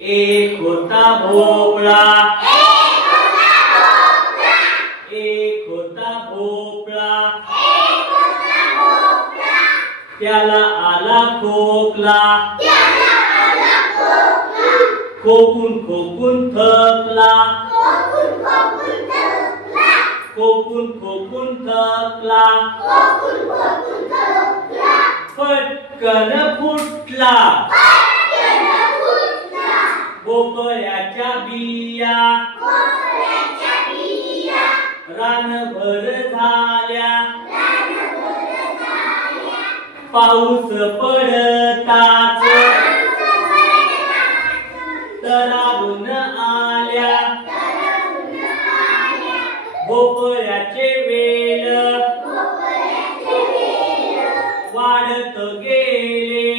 एक होता भोपळा, एक होता भोपळा, त्याला आला खोकला, खोकून खोकून थकला, खोकून खोकून थकला, पटकन फुटला भोपळ्याच्या बिया, रानभर झाल्या, पाऊस पडताच तरारून आल्या, भोपळ्याचे वेल वाढत गेले,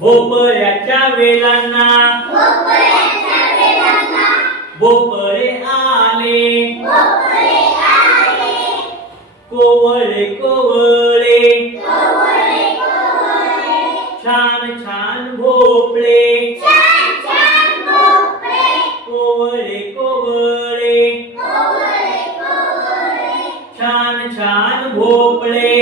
भोपळ्याच्या वेलांना भोपळे आले, कोवळे कोवळे छान छान भोपळे, कोवळे कोवळे छान छान भोपळे.